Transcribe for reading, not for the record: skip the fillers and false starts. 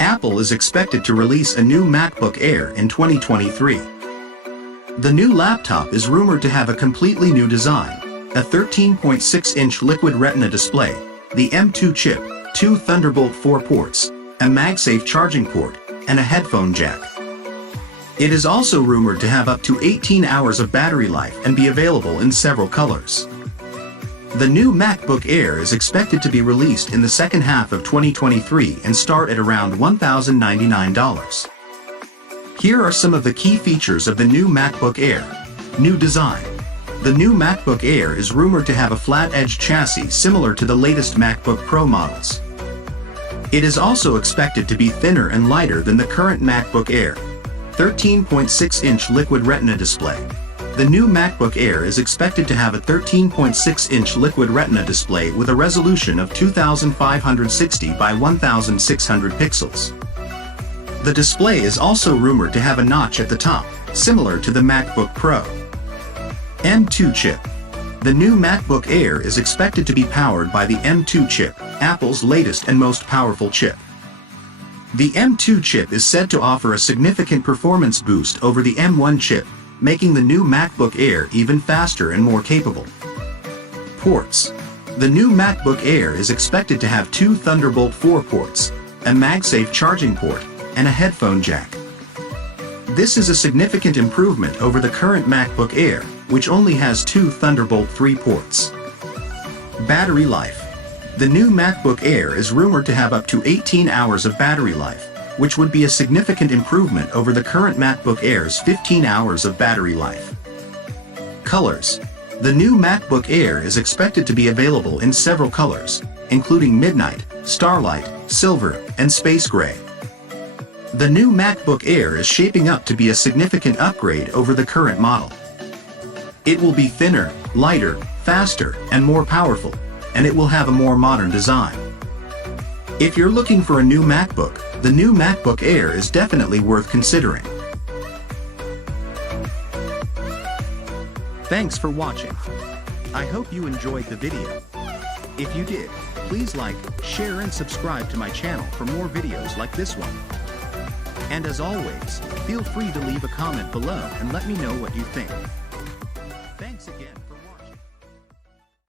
Apple is expected to release a new MacBook Air in 2023. The new laptop is rumored to have a completely new design, a 13.6-inch Liquid Retina display, the M2 chip, 2 Thunderbolt 4 ports, a MagSafe charging port, and a headphone jack. It is also rumored to have up to 18 hours of battery life and be available in several colors. The new MacBook Air is expected to be released in the second half of 2023 and start at around $1,099. Here are some of the key features of the new MacBook Air. New design. The new MacBook Air is rumored to have a flat-edge chassis similar to the latest MacBook Pro models. It is also expected to be thinner and lighter than the current MacBook Air. 13.6-inch Liquid Retina display. The new MacBook Air is expected to have a 13.6-inch Liquid Retina display with a resolution of 2560 by 1600 pixels. The display is also rumored to have a notch at the top, similar to the MacBook Pro. M2 chip. The new MacBook Air is expected to be powered by the M2 chip, Apple's latest and most powerful chip. The M2 chip is said to offer a significant performance boost over the M1 chip, making the new MacBook Air even faster and more capable. Ports. The new MacBook Air is expected to have 2 Thunderbolt 4 ports, a MagSafe charging port, and a headphone jack. This is a significant improvement over the current MacBook Air, which only has 2 Thunderbolt 3 ports. Battery life. The new MacBook Air is rumored to have up to 18 hours of battery life, which would be a significant improvement over the current MacBook Air's 15 hours of battery life. Colors. The new MacBook Air is expected to be available in several colors, including Midnight, Starlight, Silver, and Space Gray. The new MacBook Air is shaping up to be a significant upgrade over the current model. It will be thinner, lighter, faster, and more powerful, and it will have a more modern design. If you're looking for a new MacBook, the new MacBook Air is definitely worth considering. Thanks for watching. I hope you enjoyed the video. If you did, please like, share and subscribe to my channel for more videos like this one. And as always, feel free to leave a comment below and let me know what you think.